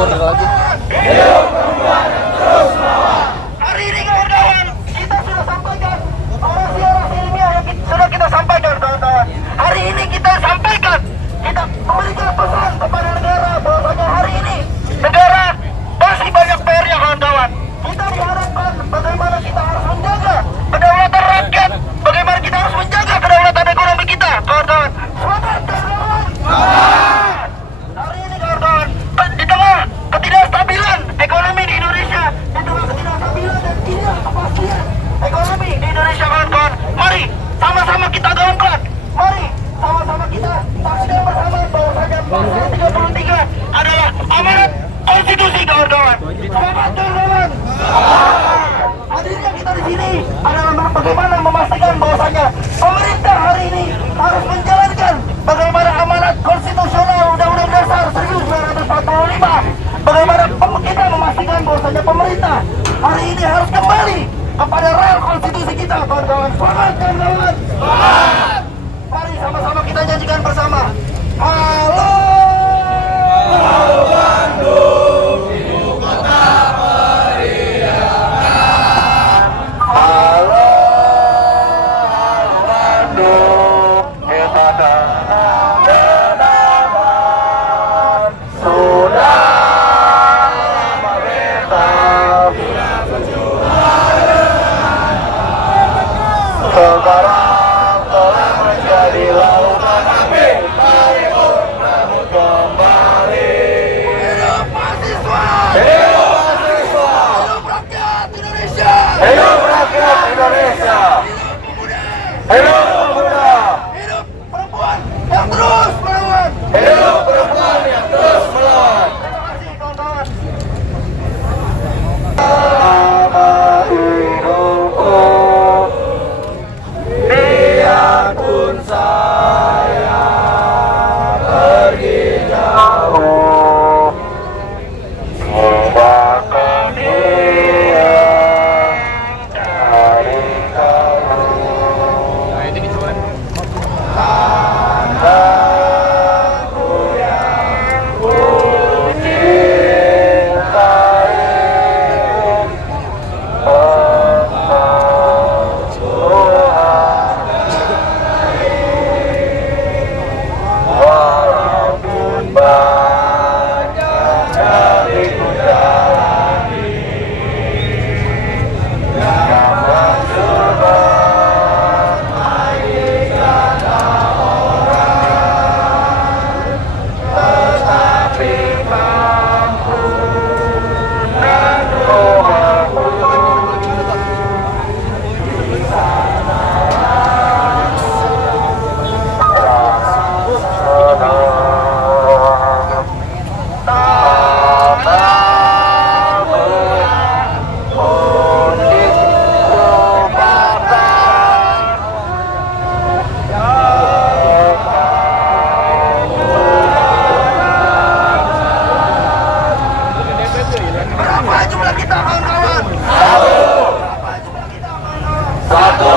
mundur lagi. Hari ini kawan-kawan, kita sudah sampaikan orasi-orasi ilmiah yang sudah kita sampaikan kawan-kawan. Hari ini kita sampaikan, kita memberikan pesan kepada negara bahwasanya hari ini negara masih banyak PR-nya kawan-kawan. Kita diharapkan bagaimana kita harus menjaga kedaulatan rakyat, bagaimana kita harus menjaga kedaulatan ekonomi kita kawan-kawan. Semangat kawan-kawan. Hari ini kawan-kawan, di tengah ketidakstabilan ekonomi di Indonesia, di tengah ketidakstabilan dan ketidakpastian ekonomi di Indonesia kawan-kawan, mari sama-sama kita gaungkan, mari sama-sama kita saksikan bersama bahwasanya pasal 33 adalah amanat konstitusi kawan-kawan. Semangat kawan-kawan. Hadirnya kita di sini adalah bagaimana memastikan bahwasanya pemerintah hari ini harus menjalankan bagaimana amanat konstitusional Undang-Undang Dasar 1945. Bagaimana kita memastikan bahwasanya pemerintah hari ini harus kembali kepada rel konstitusi kita kawan-kawan. Semangat kawan-kawan. Mari sama-sama kita nyanyikan bersama. Halo Bandung, ibu kota periahan. Halo Bandung, kita kenaman. Sudah lama beta sekarang telah menjadi lautan api. Namun kembali. Hidup mahasiswa! Hidup mahasiswa! Hidup rakyat Indonesia! Hidup rakyat Indonesia! Hidup pemuda! Hidup pemuda! Hidup perempuan yang terus melawan! Hidup perempuan yang terus melawan! Terima kasih kawan-kawan. Selama hidupku, biarpun saya pergi jauh, lupakan dia dari kamu. Anakku yang ku cintai, walaupun banyak dari ku jalani, jangan coba kata orang, tetapi mampu dan rohku di sana berapa jumlah kita kawan-kawan? Berapa jumlah kita kawan-kawan? Satu.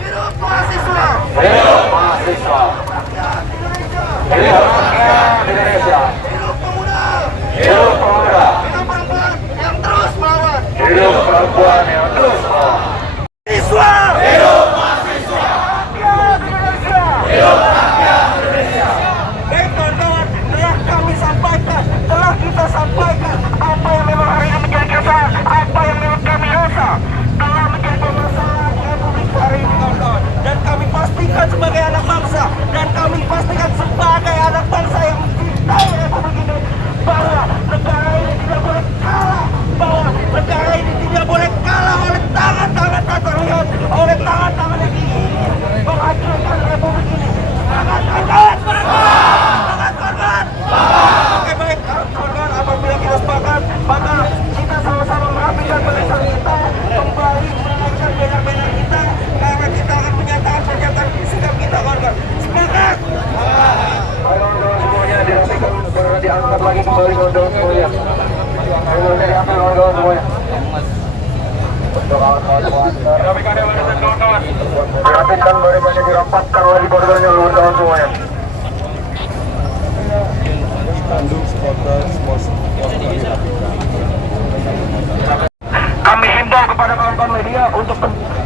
Hidup mahasiswa! Hidup mahasiswa! Rakyat Indonesia! Hidup rakyat Indonesia! Hidup pemuda! Hidup pemuda! Hidup perempuan yang terus melawan! Hidup perempuan yang terus melawan! Mahasiswa! Hidup mahasiswa! Rakyat Indonesia! Hidup rakyat Indonesia! Baik kawan-kawan, telah kami sampaikan, telah kita sampaikan apa yang memang hari ini menjadi kesan, apa yang memang kami rasa telah menjadi permasalahan Republik hari ini kawan-kawan. Dan kami pastikan sebagai anak bangsa, dan kami pastikan sebagai anak bangsa yang mencintai Republik ini, bahwa negara ini tidak boleh kalah, bahwa negara ini tidak boleh kalah oleh tangan-tangan tak terlihat, oleh tangan-tangan yang ingin menghancurkan Republik ini. Semangat kawan-kawan! Semangat kawan-kawan! Oke baik kawan-kawan, apabila kita sepakat, maka kita sama-sama merapikan barisan kita, kembali menaikkan banner-banner kita, karena kita akan menyatakan pernyataan sikap kita kawan-kawan. Semangat! Kawan-kawan semuanya dirapikan, segera diangkat lagi kembali kawan-kawan semuanya. Kawan-kawan diangkat kawan-kawan semuanya. Dirapikan barisannya, dirapatkan lagi barisannya kawan-kawan semuanya. Bandung supporters untuk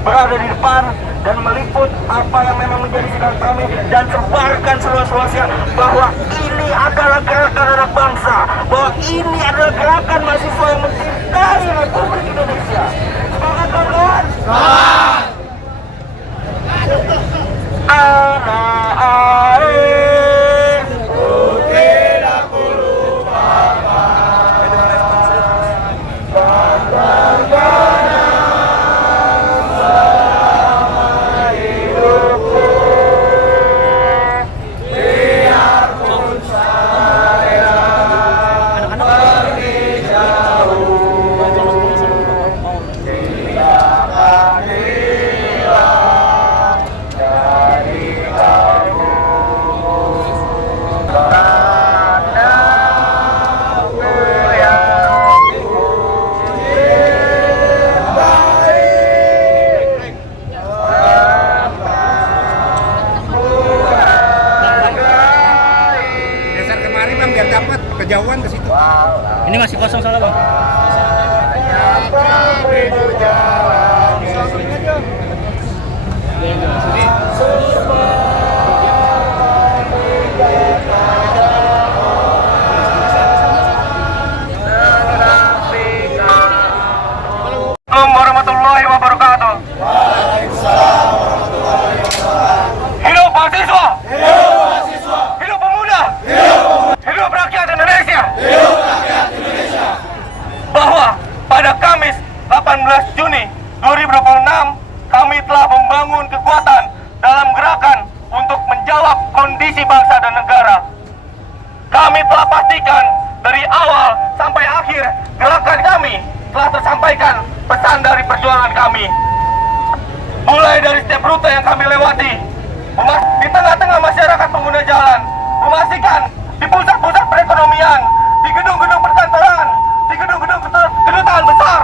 berada di depan dan meliput apa yang memang menjadi sikap kami dan sebarkan seluas-luasnya bahwa ini adalah gerakan anak bangsa, bahwa ini adalah gerakan mahasiswa yang mencintai Republik Indonesia. Semangat kawan! Anak air putih dan bulu papa. Kejauhan ke situ. Ini masih kosong soalnya, Bang. Assalamualaikum warahmatullahi wabarakatuh. Waalaikumsalam warahmatullahi wabarakatuh. Hidup mahasiswa. Hidup mahasiswa. Hidup pemuda. Hidup rakyat Indonesia. Hidup rakyat Indonesia. Bahwa pada Kamis 18 Juni 2026 kami telah membangun kekuatan dalam gerakan untuk menjawab kondisi bangsa dan negara. Kami telah pastikan dari awal sampai akhir gerakan kami telah tersampaikan pesan dari perjuangan kami. Mulai dari setiap rute yang kami lewati, di tengah-tengah masyarakat pengguna jalan, memastikan di pusat-pusat perekonomian, di gedung-gedung perkantoran, di gedung-gedung kedutaan besar,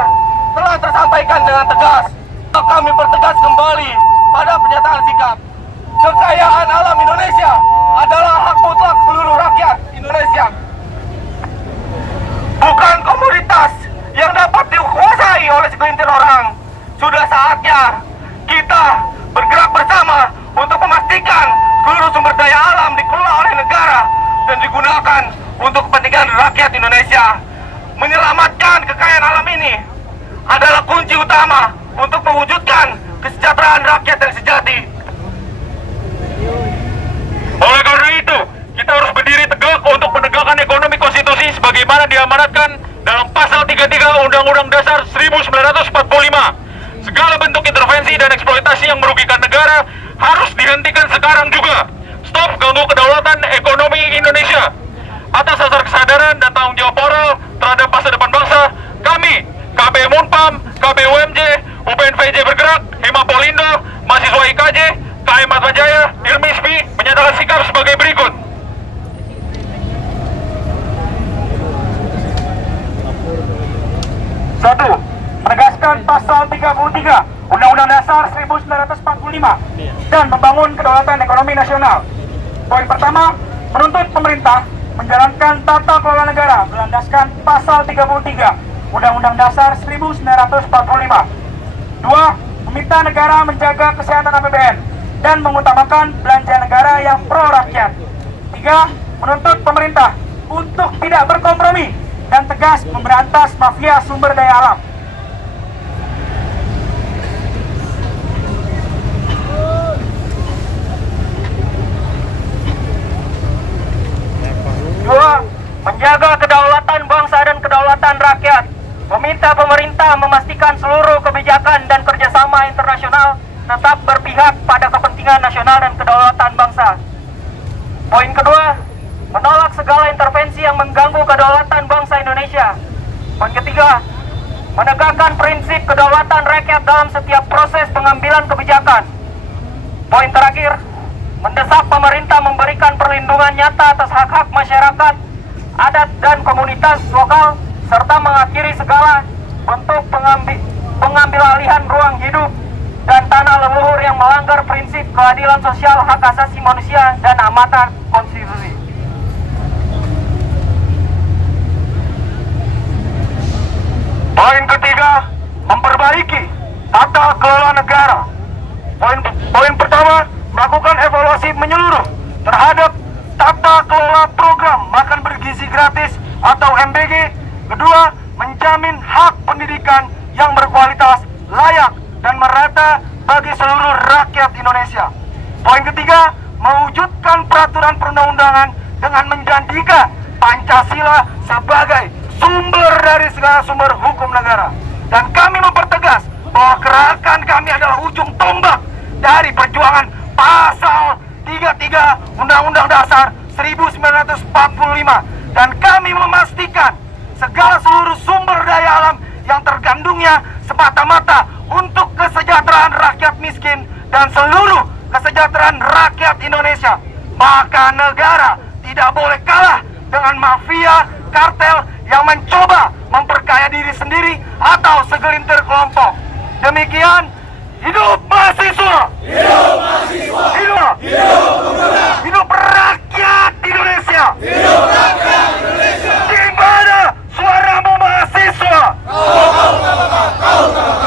telah tersampaikan dengan tegas. Kami pertegas kembali pada pernyataan sikap. Kekayaan alam Indonesia adalah hak mutlak seluruh rakyat Indonesia. Bukan komoditas yang dapat dikuasai oleh segelintir orang. Sudah saatnya kita bergerak bersama untuk memastikan seluruh sumber daya alam dikelola oleh negara dan digunakan untuk kepentingan rakyat Indonesia. Menyelamatkan kekayaan alam ini adalah kunci utama untuk mewujudkan kesejahteraan rakyat yang sejati. Oleh karena itu, kita harus berdiri tegak untuk menegakkan ekonomi konstitusi sebagaimana diamanatkan dalam pasal 33 Undang-Undang Dasar 1945. Segala bentuk intervensi dan eksploitasi yang merugikan negara harus dihentikan sekarang juga. Stop ganggu kedaulatan ekonomi Indonesia. Atas dasar kesadaran dan tanggung jawab moral terhadap masa depan bangsa, kami, KPM Unpam, KPUMJ, UPNVJ Bergerak, Hima Polindo, mahasiswa IKJ, KM Atmajaya, Ilmisbi menyatakan sikap sebagai berikut. Satu, menegaskan pasal 33 Undang-Undang Dasar 1945 dan membangun kedaulatan ekonomi nasional. Poin pertama, menuntut pemerintah menjalankan tata kelola negara berlandaskan pasal 33 Undang-Undang Dasar 1945. Dua, meminta negara menjaga kesehatan APBN dan mengutamakan belanja negara yang pro rakyat. Tiga, menuntut pemerintah untuk tidak berkompromi dan tegas memberantas mafia sumber daya alam. Dua, menjaga kedaulatan bangsa dan kedaulatan rakyat. Meminta pemerintah memastikan seluruh kebijakan dan kerjasama internasional tetap berpihak pada kepentingan nasional dan kedaulatan bangsa. Poin kedua, menolak segala intervensi yang mengganggu kedaulatan bangsa Indonesia. Poin ketiga, menegakkan prinsip kedaulatan rakyat dalam setiap proses pengambilan kebijakan. Poin terakhir, mendesak pemerintah memberikan perlindungan nyata atas hak-hak masyarakat, adat dan komunitas lokal, serta mengakhiri segala bentuk pengambil alihan ruang hidup dan tanah leluhur yang melanggar prinsip keadilan sosial, hak asasi manusia, dan amanat konstitusi. Poin ketiga, memperbaiki tata kelola negara. Poin pertama, melakukan evaluasi menyeluruh terhadap tata kelola program makan bergizi gratis atau MBG. Kedua, menjamin hak pendidikan yang berkualitas, layak, dan merata bagi seluruh rakyat Indonesia. Poin ketiga, mewujudkan peraturan perundang-undangan dengan menjanjikan Pancasila sebagai sumber dari segala sumber hukum negara. Dan kami mempertegas bahwa gerakan kami adalah ujung tombak dari perjuangan pasal 33 Undang-Undang Dasar 1945. Dan kami memastikan segala seluruh sumber daya alam yang terkandungnya semata-mata untuk kesejahteraan rakyat miskin dan seluruh kesejahteraan rakyat Indonesia. Maka negara tidak boleh kalah dengan mafia kartel yang mencoba memperkaya diri sendiri atau segelintir kelompok. Demikian, hidup mahasiswa! Hidup mahasiswa! Hidup! Hidup rakyat Indonesia! Hidup rakyat Indonesia! Di mana suaramu mahasiswa?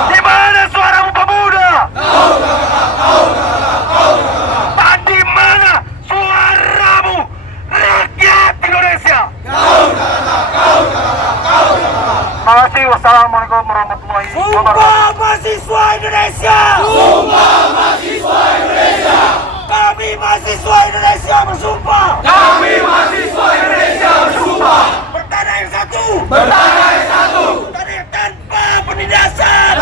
Di mana suaramu pemuda? Di mana suaramu rakyat Indonesia? Terima kasih. Wassalamualaikum warahmatullahi wabarakatuh. Sumpah mahasiswa Indonesia! Sumpah mahasiswa Indonesia! Kami mahasiswa Indonesia bersumpah! Kami mahasiswa Indonesia bersumpah! Bertanah yang satu! Bertanah yang satu! Bertanah tanpa penindasan!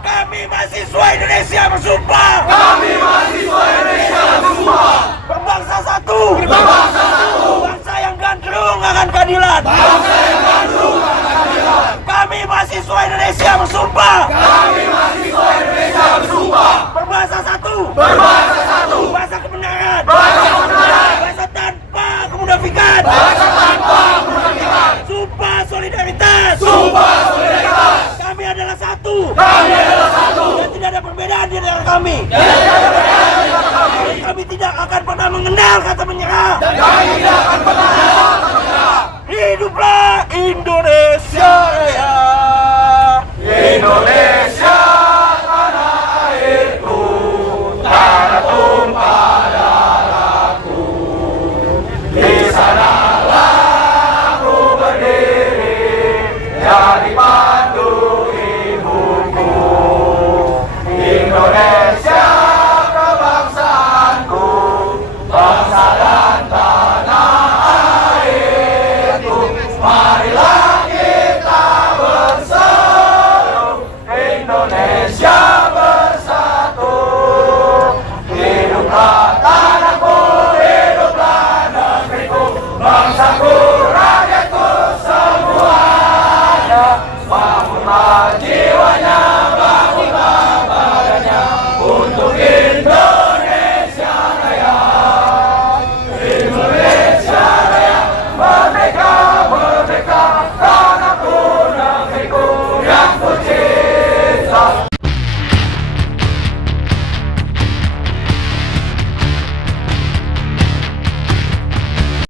Kami mahasiswa Indonesia bersumpah! Kami mahasiswa Indonesia bersumpah! Berbangsa satu! Berbangsa satu! Bangsa yang gandrung akan keadilan! Bangsa yang gandrung akan keadilan! Kami mahasiswa Indonesia bersumpah! Kami mahasiswa Indonesia bersumpah! Berbangsa satu! Berbangsa satu! Bangsa kebenaran! Bangsa kebenaran! Bangsa tanpa kemunafikan! Bangsa tanpa kemunafikan! Sumpah solidaritas! Sumpah solidaritas! Kami adalah satu! Kami adalah satu! Dan tidak ada perbedaan di antara kami! Kami tidak akan pernah mengenal kata menyerah! Kami tidak akan pernah menyerah! Hiduplah Indonesia!